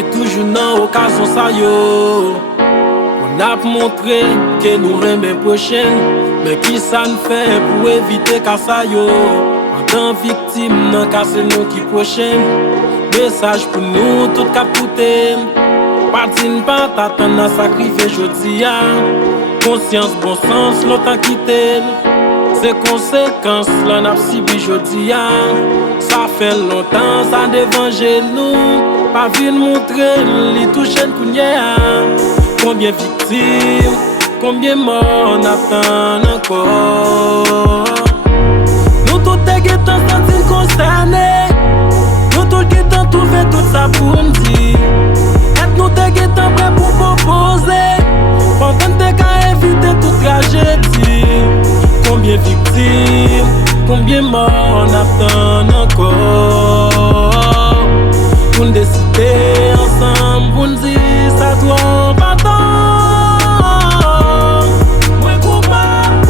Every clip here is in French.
c'est toujours dans occasion ça yo. On a montré que nous remet prochaine, mais qui ça ne fait pour éviter qu'à ça yo. Pendant victime, non qu'à c'est nous qui prochaine. Message pour nous tout capoter. Partine pas t'attendre à sacrifier jodi ya. Conscience, bon sens, longtemps quitté. C'est conséquences, là n'a subi jodi ya. Ça fait longtemps, ça dévangé nous. Pas vu montrer, li touche kounya. Combien victimes, combien morts on attend encore. Nous tout est guettant sentis concernés. Nous tout guettant tout fait tout ça pour nous dire. Et nous t'es guettant prêt pour proposer. Pendant t'es qu'à éviter toute tragédie. Combien victimes, combien morts on attend encore. Pour nous décider ensemble, pour nous dire ça doit pas tant. Moi coupable,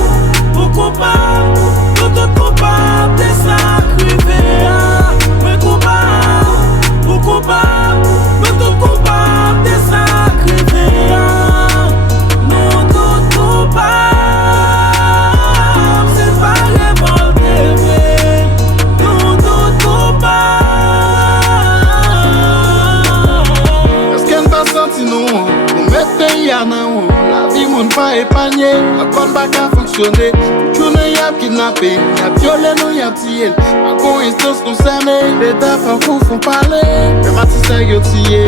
vous coupable, tout coupable de sacrifier. Moi coupable, vous coupable, tout coupable de sacrifier. Nous tout coupables, c'est pas révolté vrai. Nous tout coupables. Est-ce qu'elle va sentir nous? Nous mettre pays à nous. La vie moun pas épargné. La compte pas qu'à fonctionner. Tout le y a kidnappé. Y a violé nous, y a tiré. Par coïncidence concernée. L'État fait coup font parler. Mais Matissa yo tiré.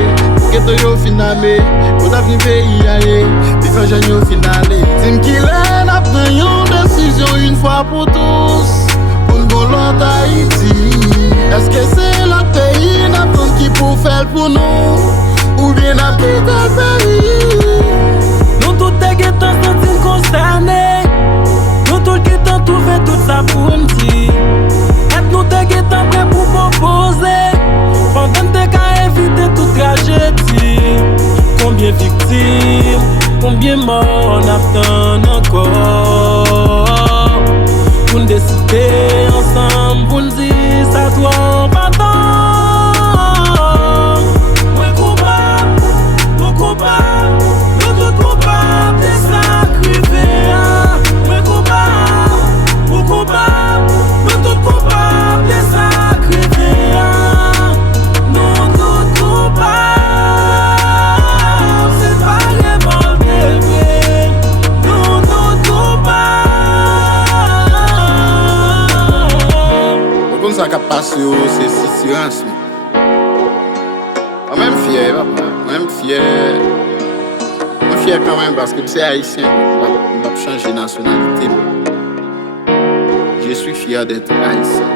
Qu'est-ce yo finalé? Pour l'avenir pays aïe. Puis faire jeune yo finalé. Tim qu'il est n'a pris une décision une fois pour tous. Pour nous l'autre Haïti. Est-ce que c'est l'autre pays n'a pas qui pour faire pour nous? Ou bien n'a quitté le pays? Nous tout est guettant sentis concernés. Nous tout guettant tout fait tout ça pour nous dire. Et nous t'es guettant prêt pour proposer. Pendant t'es qu'à éviter toute tragédie. Combien victimes, combien morts on attend encore. Pour nous décider ensemble, pour nous dire ça doit pas tant. Moi coupable, vous coupable, nous tout coupables de sacrifier. Moi coupable, vous coupable, nous tout coupables de sacrifier. Nous tout coupables, c'est pas révolté vrai. Nous tout coupables. Comme ça qu'a passé c'est silence. Moi-même fier, papa. Moi-même fier. Je suis fier quand même parce que c'est haïtien. On va changer de nationalité. Je suis fier d'être haïtien.